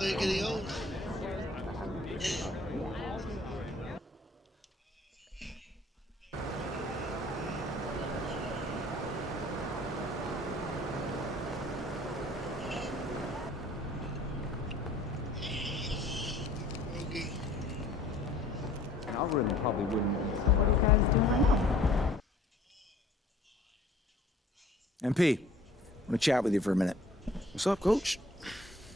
They're getting old. Okay. An algorithm probably wouldn't. So what are you guys doing right now? MP, I'm gonna chat with you for a minute. What's up, Coach?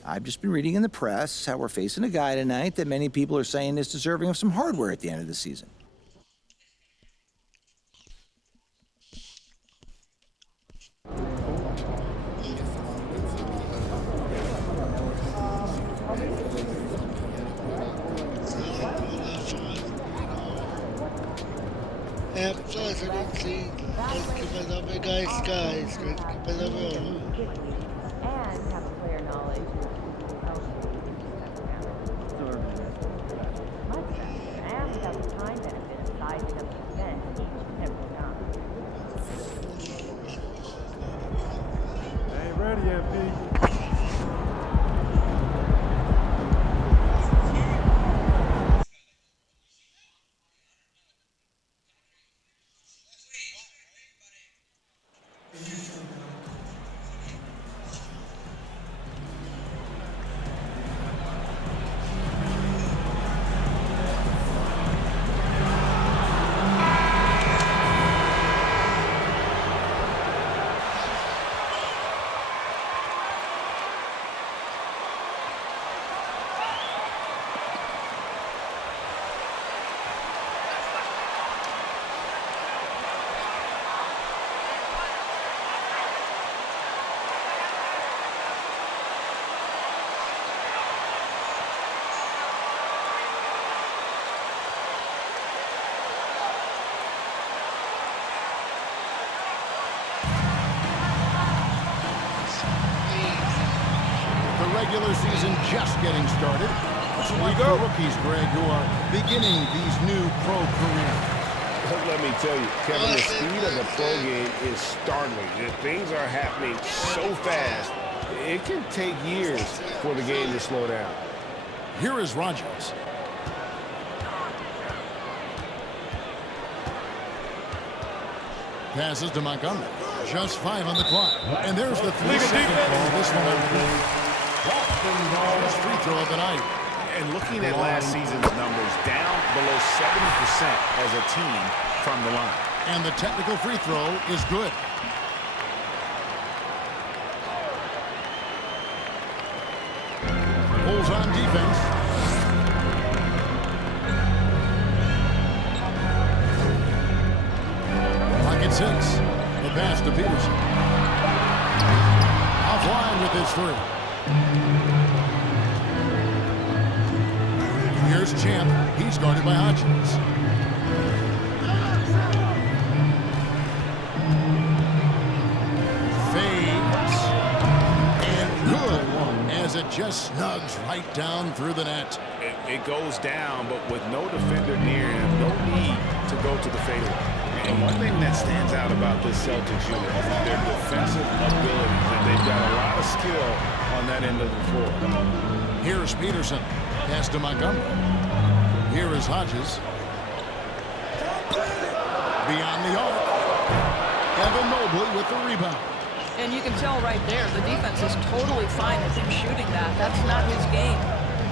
I've just been reading in the press how we're facing a guy tonight that many people are saying is deserving of some hardware at the end of the season. Plus, I don't see. Let's keep my number, guys. Let's keep my number. And have player knowledge. Much better. And without the time benefit of sizing up the event each and every time. Ain't ready yet, Pete. Regular season just getting started. Here we go. Rookies, Greg, who are beginning these new pro careers. Let me tell you, Kevin, the speed of the pro game is startling. Things are happening so fast, it can take years for the game to slow down. Here is Rogers. Passes to Montgomery. Just 5 on the clock. And there's the 3-second call. This one on the first free throw of the night. And looking at last season's numbers, down below 70% as a team from the line. And the technical free throw is good. Pulls on defense. Pocket 6. The pass to Peterson. Offline with his 3. Here's Champ. He's guarded by Hodgins. Fades. And good as it just snugs right down through the net. It goes down, but with no defender near him, no need to go to the fadeaway. And one thing that stands out about this Celtics unit is their defensive abilities. And they've got a lot of skill on that end of the floor. Here's Peterson. Pass to Montgomery. Here is Hodges. Beyond the arc. Evan Mobley with the rebound. And you can tell right there, the defense is totally fine with him shooting that. That's not his game.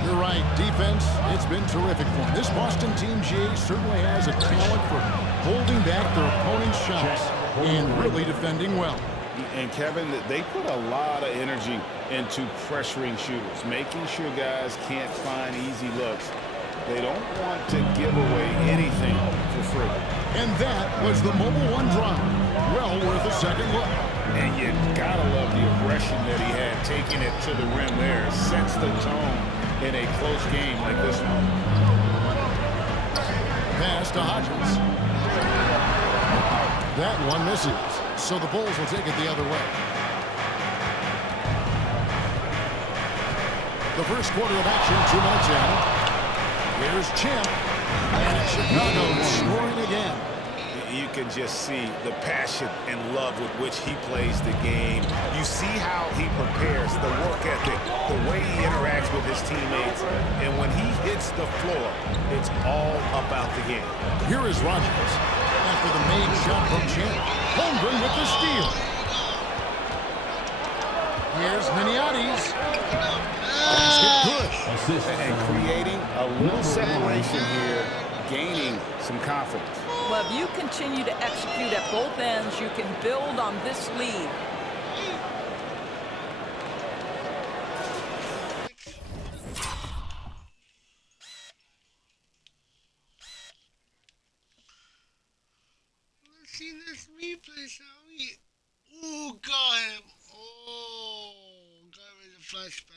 You're right. Defense, it's been terrific for him. This Boston team, G, certainly has a talent for holding back their opponent's shots and really defending well. And Kevin, they put a lot of energy into pressuring shooters, making sure guys can't find easy looks. They don't want to give away anything for free. And that was the Mobile One drive. Well worth a second look. And you gotta love the aggression that he had, taking it to the rim there. Sets the tone in a close game like this one. Pass to Hodgins. That one misses. So the Bulls will take it the other way. The first quarter of action, 2 minutes in. Here's Champ. And Chicago scoring again. You can just see the passion and love with which he plays the game. You see how he prepares, the work ethic, the way he interacts with his teammates, and when he hits the floor, it's all about the game. Here is Rogers after the made shot from Champ. Holmgren with the steal. Here's Miniati's. Basket good. And creating a little separation here, gaining some confidence. Well, if you continue to execute at both ends, you can build on this lead. Let's see this replay, shall we? Ooh, got him. Oh, got rid of the flash pass.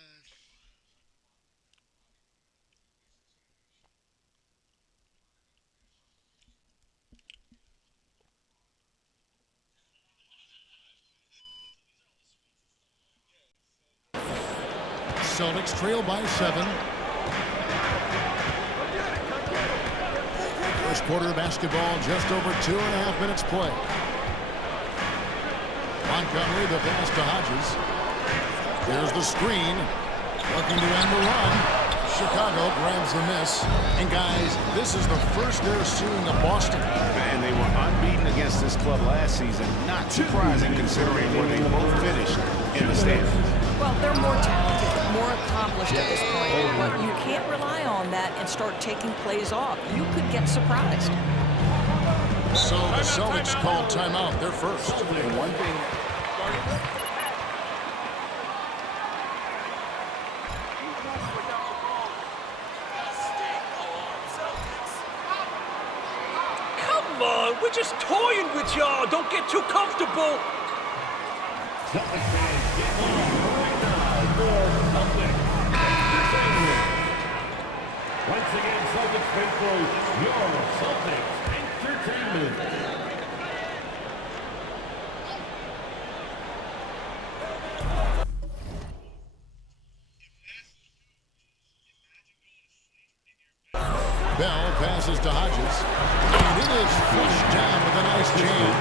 Celtics trail by 7. First quarter of basketball, just over 2.5 minutes play. Montgomery, the pass to Hodges. There's the screen. Looking to end the run. Chicago grabs the miss. And guys, this is the first they're seeing of Boston. And they were unbeaten against this club last season. Not surprising considering where they both finished in the standings. Well, they're more talented, more accomplished at this point, but you can't rely on that and start taking plays off. You could get surprised. So the Celtics called timeout. They're first. And one thing. Come on, we're just toying with y'all. Don't get too comfortable. Celtics fans, get on right now for Celtics Entertainment. Once again, Celtics faithful, your Celtics Entertainment. Bell passes to Hodges. And it is flushed down with a nice jam.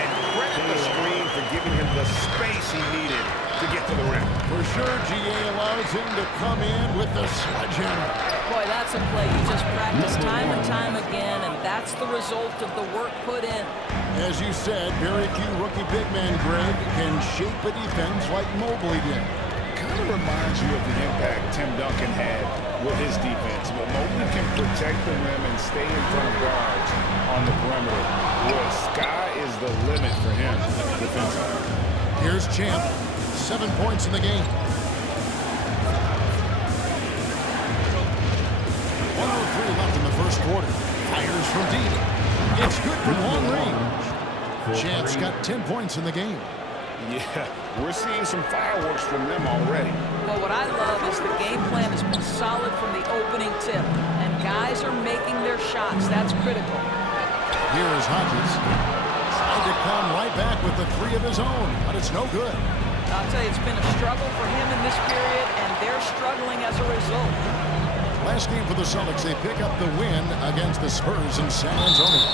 And credit the screen for giving him the space he needed to get to the rim. For sure, GA allows him to come in with the sledgehammer. Boy, that's a play you just practice time and time again, and that's the result of the work put in. As you said, very few rookie big men, Greg, can shape a defense like Mobley did. Kind of reminds you of the impact Tim Duncan had with his defense. Well, Mobley can protect the rim and stay in front of guards on the perimeter. Well, sky is the limit for him defensively. Here's Champ. 7 points in the game. 1:03 left in the first quarter. Fires from deep. It's good from long range. Champ's got 10 points in the game. Yeah, we're seeing some fireworks from them already. Well, what I love is the game plan has been solid from the opening tip, and guys are making their shots. That's critical. Here is Hodges. Tried to come right back with the 3 of his own, but it's no good. I'll tell you, it's been a struggle for him in this period, and they're struggling as a result. Last game for the Celtics, they pick up the win against the Spurs in San Antonio.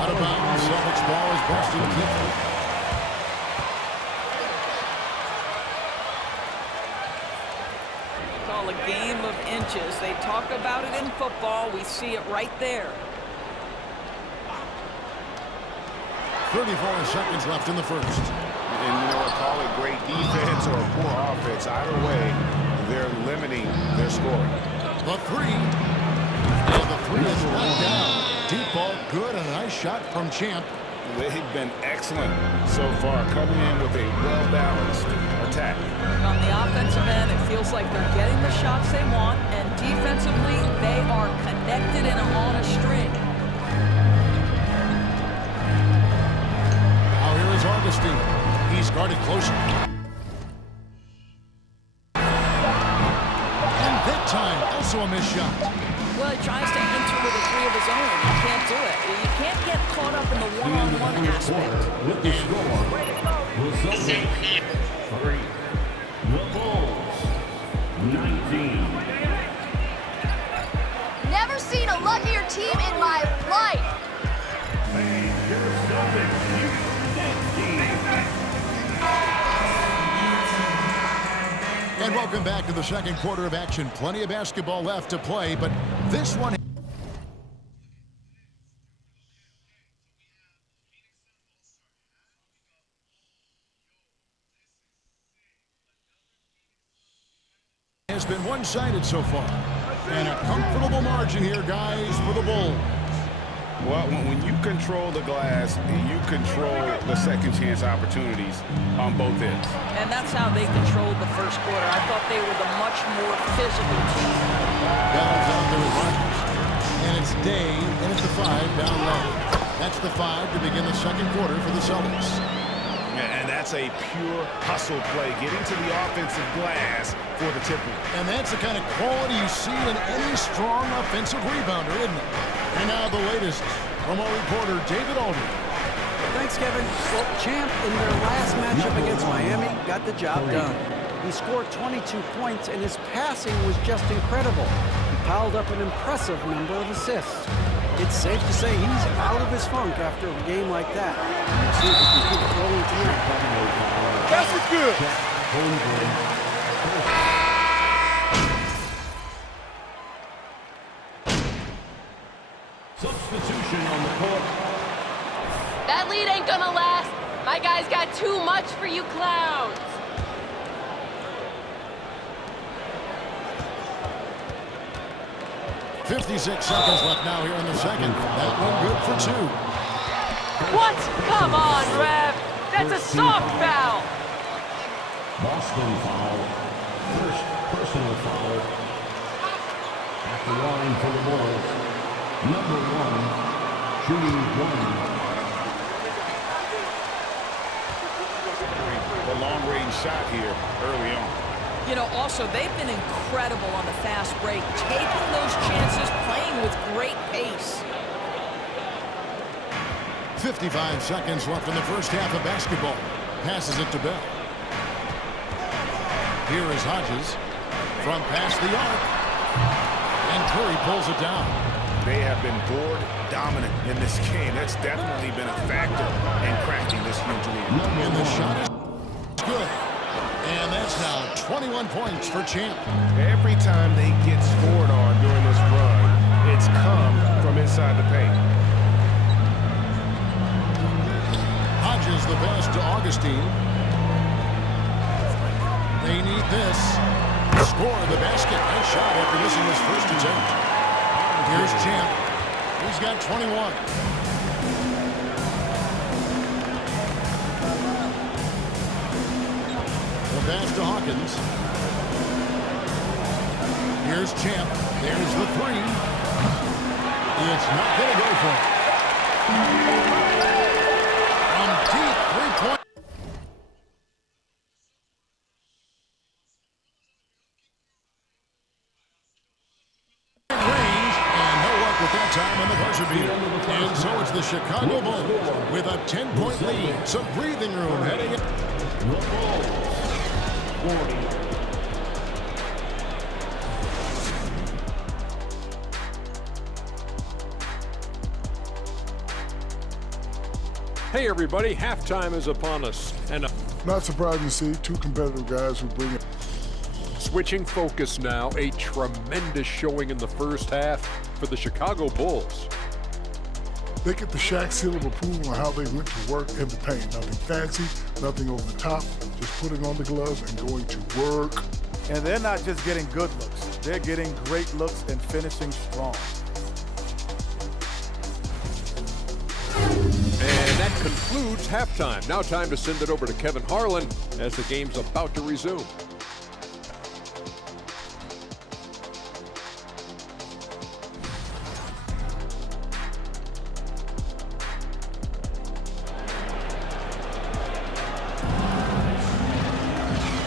Out of bounds, Celtics ball is Boston keeper. A game of inches. They talk about it in football. We see it right there. 34 seconds left in the first. And you know what, call it great defense or poor offense. Either way, they're limiting their scoring. The 3. And the 3 is knocked down. Deep ball, good, and a nice shot from Champ. They've been excellent so far, coming in with a well-balanced attack. On the offensive end, it feels like they're getting the shots they want, and defensively, they are connected and on a string. Now here is Augustine. He's guarded closer. And that time, also a missed shot. Well, he tries to enter with a 3 of his own. He can't do it. You can't get caught up in the one-on-one aspect. With the score, the Celtics 3, the Bulls 19. Never seen a luckier team in my life. And your Celtics, you 19. And welcome back to the second quarter of action. Plenty of basketball left to play, but this one has been one-sided so far. And a comfortable margin here, guys, for the Bulls. Well, when you control the glass, you control the second chance opportunities on both ends. And that's how they controlled the first quarter. I thought they were the much more physical team. Bell's out there with Rogers. And it's Day, and it's the 5 down low. That's the 5 to begin the second quarter for the Celtics. And that's a pure hustle play, getting to the offensive glass for the tip. And that's the kind of quality you see in any strong offensive rebounder, isn't it? And now the latest from our reporter, David Aldridge. Thanks, Kevin. Well, Champ, in their last matchup against Miami, got the job done. He scored 22 points, and his passing was just incredible. He piled up an impressive number of assists. It's safe to say he's out of his funk after a game like that. We'll see if he can keep it rolling tonight. That's it good. Substitution on the court. That lead ain't gonna last. My guys got too much for you clowns. .56 seconds left now here in the second. That one good for 2. What? Come on, Rev. That's a soft foul. Boston foul. First personal foul. At the line for the Bulls. Number 1, shooting 1. The long-range shot here early on. You know, also, they've been incredible on the fast break, taking those chances, playing with great pace. 55 seconds left in the first half of basketball. Passes it to Bell. Here is Hodges from past the arc. And Curry pulls it down. They have been board dominant in this game. That's definitely been a factor in cracking this huge lead. And the shot is good. And that's now 21 points for Champ. Every time they get scored on during this run, it's come from inside the paint. Hodges the pass to Augustine. They need this. Score the basket. Nice shot after missing his first attempt. Here's Champ. He's got 21. The pass to Hawkins. Here's Champ. There's the 3. It's not going to go for it. From deep 3-point. Range, and no luck with that time on the buzzer beater. And so it's the Chicago Bulls with a 10-point lead. Some breathing room heading in. The Bulls, 40. Hey everybody, halftime is upon us, and not surprising to see two competitive guys who bring it. Switching focus now, a tremendous showing in the first half for the Chicago Bulls. They get the Shaq seal of approval on how they went to work in the paint. Nothing fancy, nothing over the top, just putting on the gloves and going to work. And they're not just getting good looks, they're getting great looks and finishing strong. And that concludes halftime. Now time to send it over to Kevin Harlan as the game's about to resume.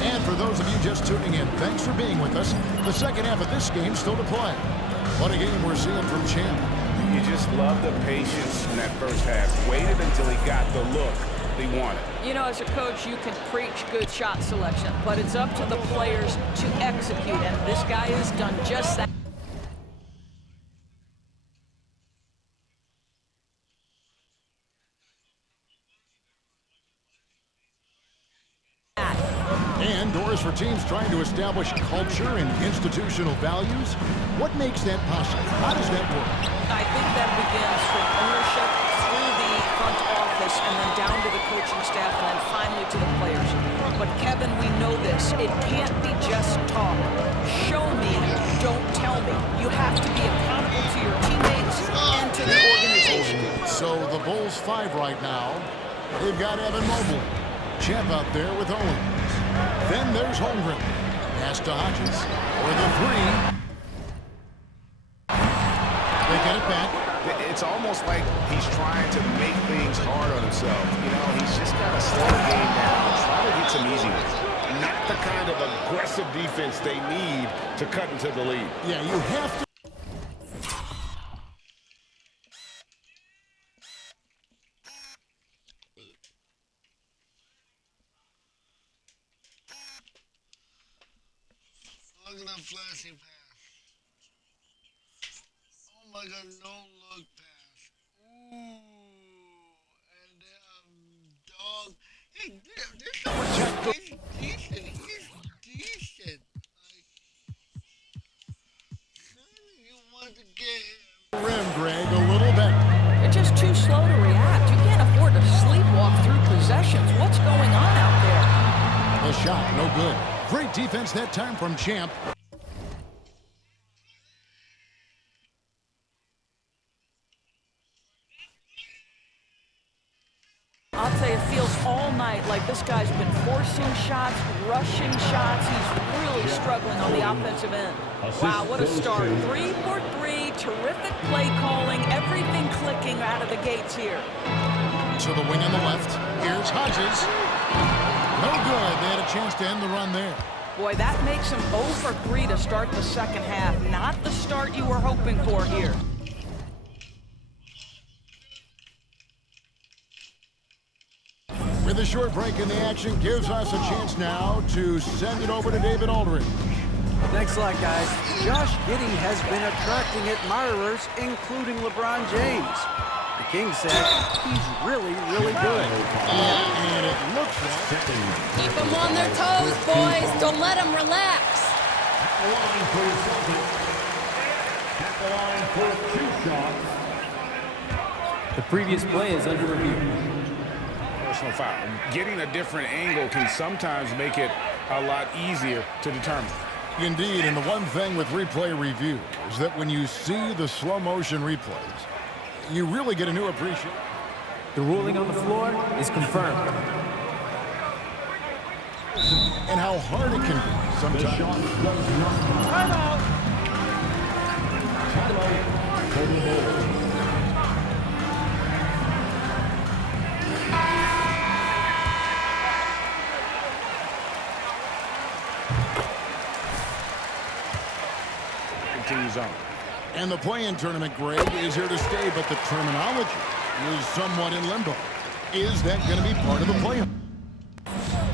And for those of you just tuning in, thanks for being with us. The second half of this game still to play. What a game we're seeing from Champ. You just love the patience in that first half. Waited until he got the look he wanted. You know, as a coach, you can preach good shot selection, but it's up to the players to execute, and this guy has done just that. And And Doris, for teams trying to establish culture and institutional values, what makes that possible? How does that work? I think that begins from ownership through the front office and then down to the coaching staff and then finally to the players. But Kevin, we know this. It can't be just talk. Show me, don't tell me. You have to be accountable to your teammates and to the organization. So the Bulls 5 right now. They've got Evan Mobley. Champ out there with Owens. Then there's Holmgren. Pass to Hodges. For the three. They get it back. It's almost like he's trying to make things hard on himself. You know, he's just got to slow the game down, try to get some easy ones. Not the kind of aggressive defense they need to cut into the lead. Yeah, you have to. Look at that flashing pass. Oh my God, no look pass. Ooh. And dog. Hey, this guy is decent. He's decent. Like, you want to get him. Rim, Greg, a little bit. They're just too slow to react. You can't afford to sleepwalk through possessions. What's going on out there? The shot, no good. Great defense that time from Champ. I'll tell you, it feels all night like this guy's been forcing shots, rushing shots. He's really struggling on the offensive end. Wow, what a start. 3 for 3, terrific play calling, everything clicking out of the gates here. To the wing on the left. Here's Hodges. No good. They had a chance to end the run there. Boy, that makes him 0 for 3 to start the second half. Not the start you were hoping for here. With a short break in the action, gives us a chance now to send it over to David Aldridge. Thanks a lot, guys. Josh Giddey has been attracting admirers, including LeBron James. The King said he's really, really good. And it looks like... Keep them on their toes, boys. Don't let them relax. At the line for the Celtics. At the line for 2 shots. The previous play is under review. Personal foul. Getting a different angle can sometimes make it a lot easier to determine. Indeed, and the one thing with replay review is that when you see the slow motion replays, you really get a new appreciation. The ruling on the floor is confirmed. And how hard it can be sometimes. Timeout. Timeout for the Bulls. Continues on. And the play-in tournament, Greg, is here to stay, but the terminology is somewhat in limbo. Is that going to be part of the play-in?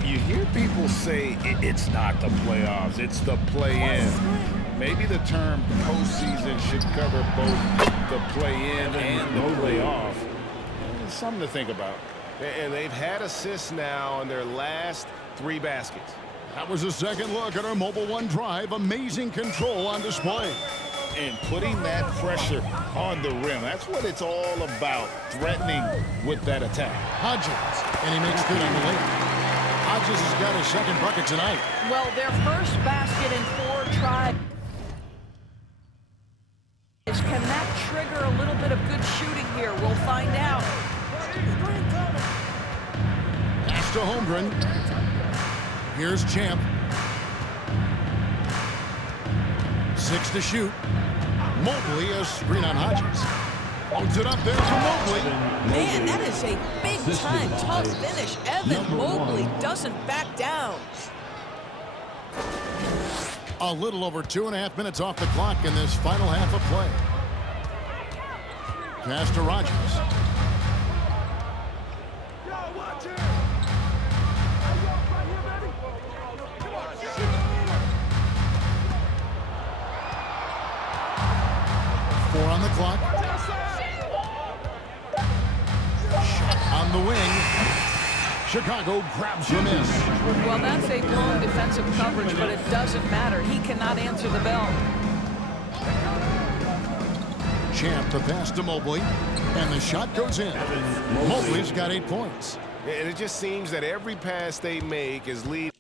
You hear people say it's not the playoffs, it's the play-in. Maybe the term postseason should cover both the play-in and the playoff. It's something to think about. And they've had assists now in their last 3 baskets. That was a second look at our Mobile One drive. Amazing control on display. And putting that pressure on the rim. That's what it's all about, threatening with that attack. Hodges, and he makes good on the lane. Hodges has got his second bucket tonight. Well, their first basket in 4 tries. Can that trigger a little bit of good shooting here? We'll find out. Pass to Holmgren. Here's Champ. 6 to shoot. Mobley, a screen on Hodges. Holds it up there for Mobley. Man, that is a big-time tough finish. Evan Mobley doesn't back down. A little over 2.5 minutes off the clock in this final half of play. Pass to Rogers. On the clock. Shot on the wing. Chicago grabs the miss. Well, that's a blown defensive coverage, but it doesn't matter. He cannot answer the bell. Champ the pass to Mobley, and the shot goes in. Mobley's got 8 points. And it just seems that every pass they make is leading.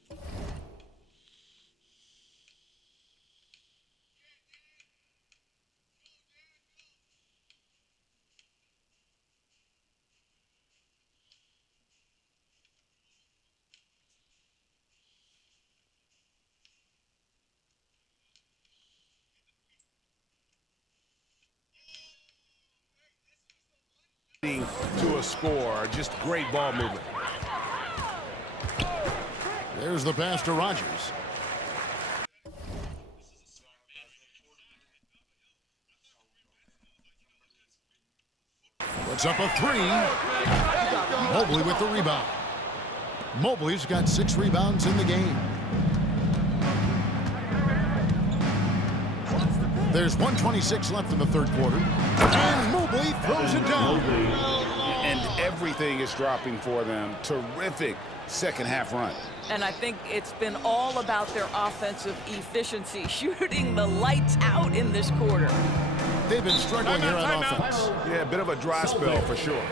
To a score. Just great ball movement. There's the pass to Rogers. Puts up a 3. Mobley with the rebound. Mobley's got 6 rebounds in the game. There's 1:26 left in the third quarter. And Mobley throws it down. And everything is dropping for them. Terrific second half run. And I think it's been all about their offensive efficiency, shooting the lights out in this quarter. They've been struggling here on offense. Yeah, a bit of a dry spell for sure.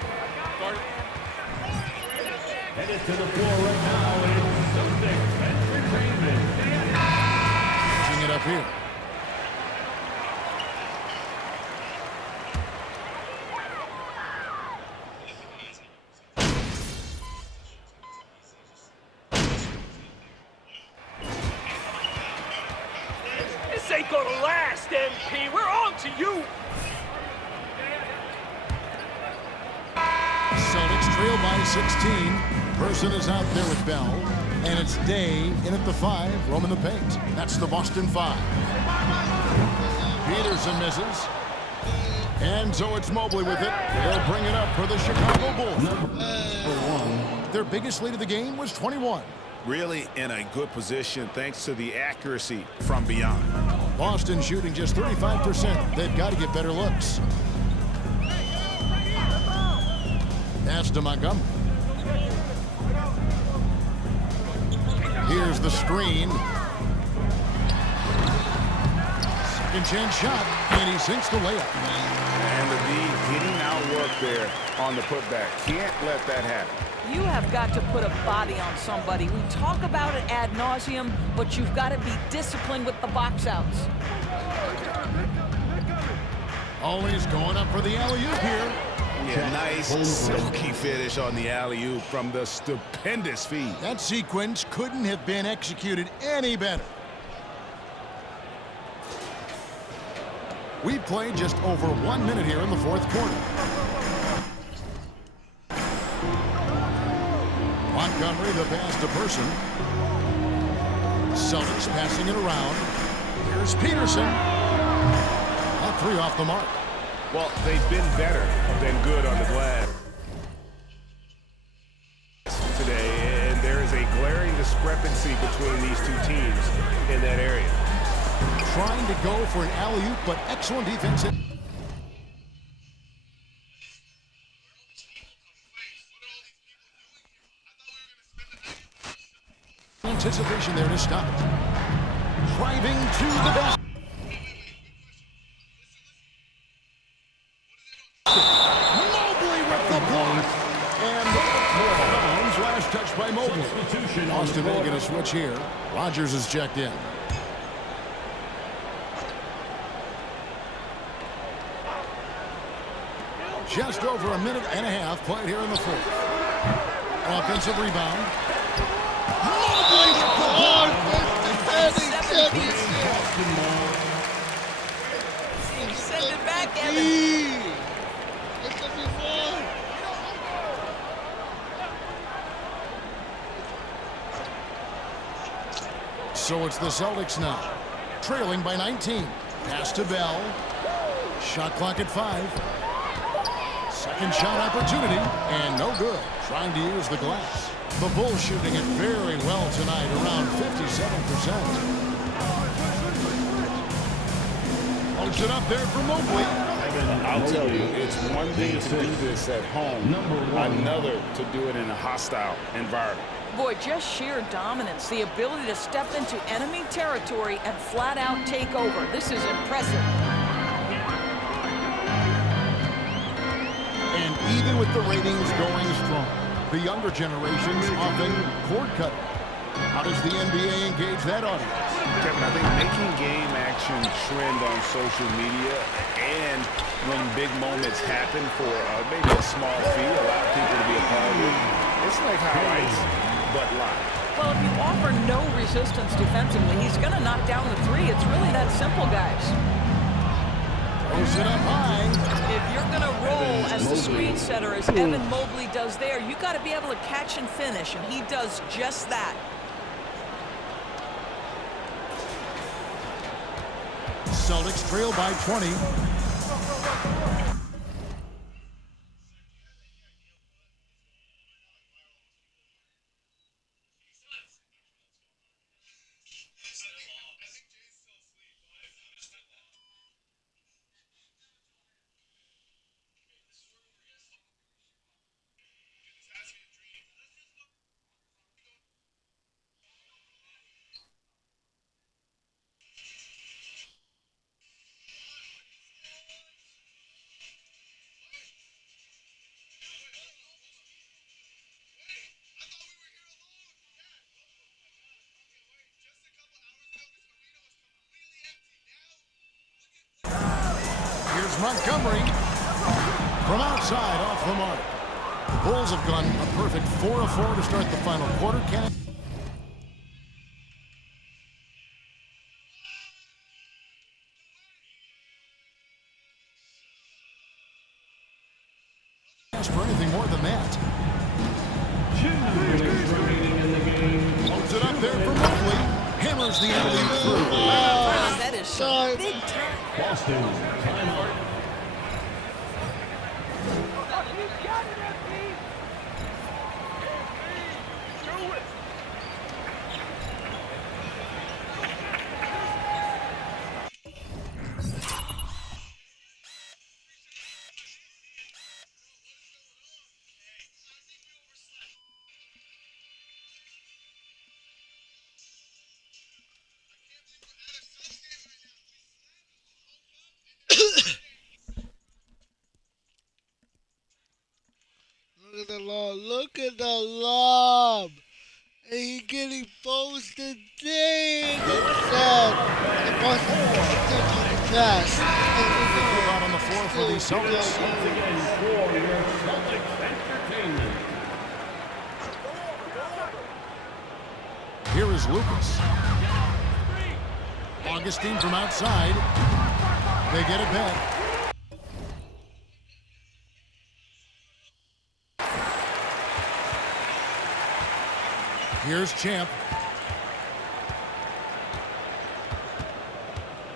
Headed to the floor right now is Celtics Entertainment. Pushing it up here. This ain't gonna last, MP. We're on to you. Celtics trail by 16. Person is out there with Bell. And it's Day in at the 5, roaming the paint. That's the Boston 5. Peterson misses. And so it's Mobley with it. They'll bring it up for the Chicago Bulls. Their biggest lead of the game was 21. Really in a good position thanks to the accuracy from beyond. Boston shooting just 35%. They've got to get better looks. Pass to Montgomery. Here's the screen. Second chance shot, and he sinks the layup. And the D getting out work there on the putback. Can't let that happen. You have got to put a body on somebody. We talk about it ad nauseum, but you've got to be disciplined with the box outs. Always going up for the alley-oop here. Yeah, nice silky finish on the alley-oop from the stupendous feed. That sequence couldn't have been executed any better. We've played just over 1 minute here in the fourth quarter. Montgomery, the pass to Person. Celtics passing it around. Here's Peterson. That 3 off the mark. Well, they've been better than good on the glass today, and there is a glaring discrepancy between these two teams in that area. Trying to go for an alley-oop, but excellent defense. Anticipation there to stop it. Driving to the basket. Mobley with the block. And bounds, last touch by Mobley. Austin making a switch here. Rogers is checked in. Just over a minute and a half played here in the fourth. Offensive rebound. Mobley with the block. Send it back, Evan. So it's the Celtics now, trailing by 19. Pass to Bell. Shot clock at 5. Second shot opportunity, and no good. Trying to use the glass. The Bulls shooting it very well tonight, around 57%. Holds it up there for Mobley. I'll tell you, it's one thing to do this at home, another to do it in a hostile environment. Boy, just sheer dominance, the ability to step into enemy territory and flat out take over. This is impressive. And even with the ratings going strong, the younger generations often cord cut. How does the NBA engage that audience? Kevin, I think making game action trend on social media and when big moments happen for maybe a small fee, allow people to be a part of it. It's like highlights, but live. Well, if you offer no resistance defensively, he's going to knock down the three. It's really that simple, guys. Throws it up high. If you're going to roll as the screen setter, as Evan Mobley does there, you got to be able to catch and finish, and he does just that. Celtics trail by 20. Montgomery from outside off the mark. The Bulls have gone a perfect 4 of 4 to start the final quarter. Ask for anything more than that. 2 minutes remaining in the game. Holds it up there for Mobley. Hammers the alley through. That is so big time. Boston, timeout. Look at the lob. Look at the lob. And he getting posted there. Look at that. The Boston still coming fast. Out on the floor for the Celtics. Once again for your Celtics entertainment. Here is Lucas. Augustine from outside. They get it back. Here's Champ.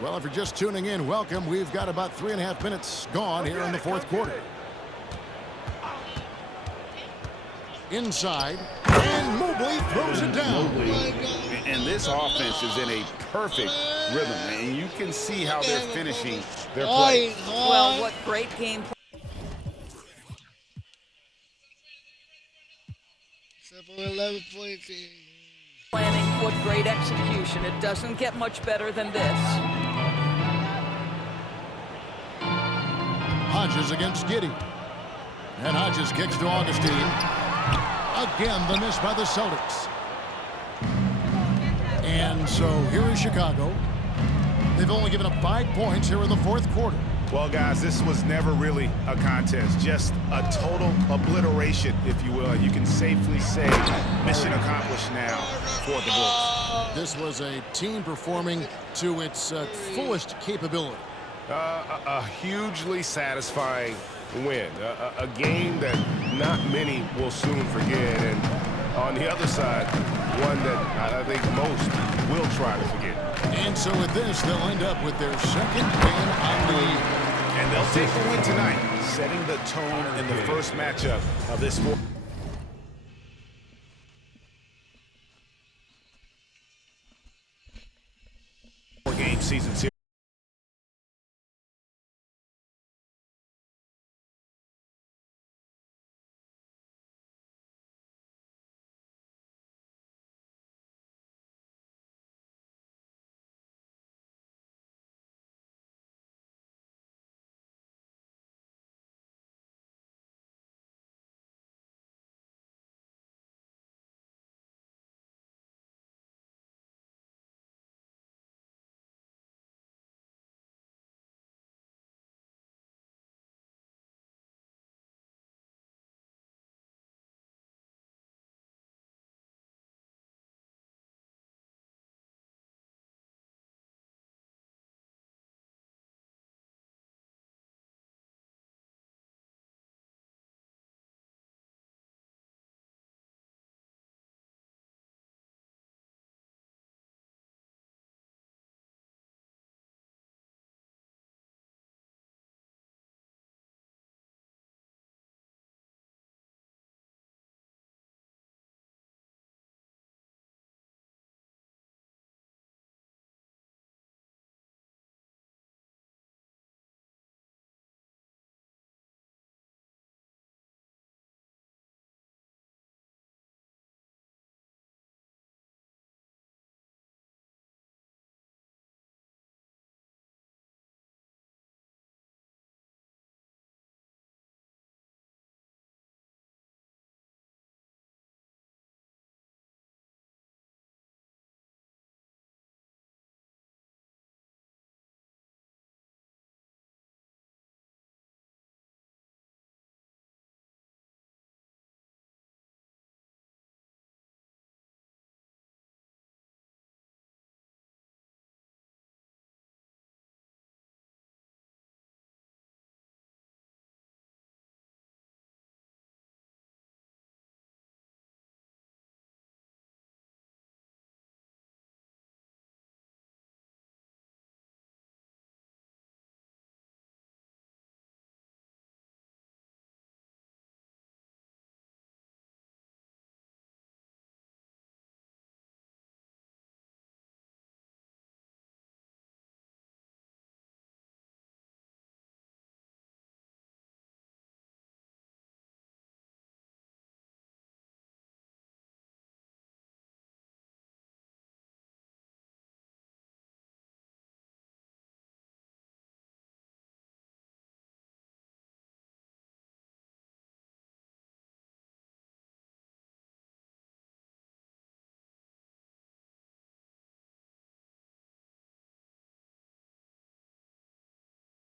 Well, if you're just tuning in, welcome. We've got about 3.5 minutes gone here in the fourth quarter. Inside, and Mobley throws it down. And this offense is in a perfect rhythm, and you can see how they're finishing their play. Well, what great game play. 11 points. Planning, what great execution. It doesn't get much better than this. Hodges against Giddey. And Hodges kicks to Augustine. Again, the miss by the Celtics. And so here is Chicago. They've only given up 5 points here in the fourth quarter. Well, guys, this was never really a contest, just a total obliteration, if you will. And you can safely say mission accomplished now for the Bulls. This was a team performing to its fullest capability. A hugely satisfying win, a game that not many will soon forget, and on the other side, one that I think most will try to forget. And so with this, they'll end up with their second game on the year. And they'll take the win tonight, setting the tone in the first matchup of this four-game season series.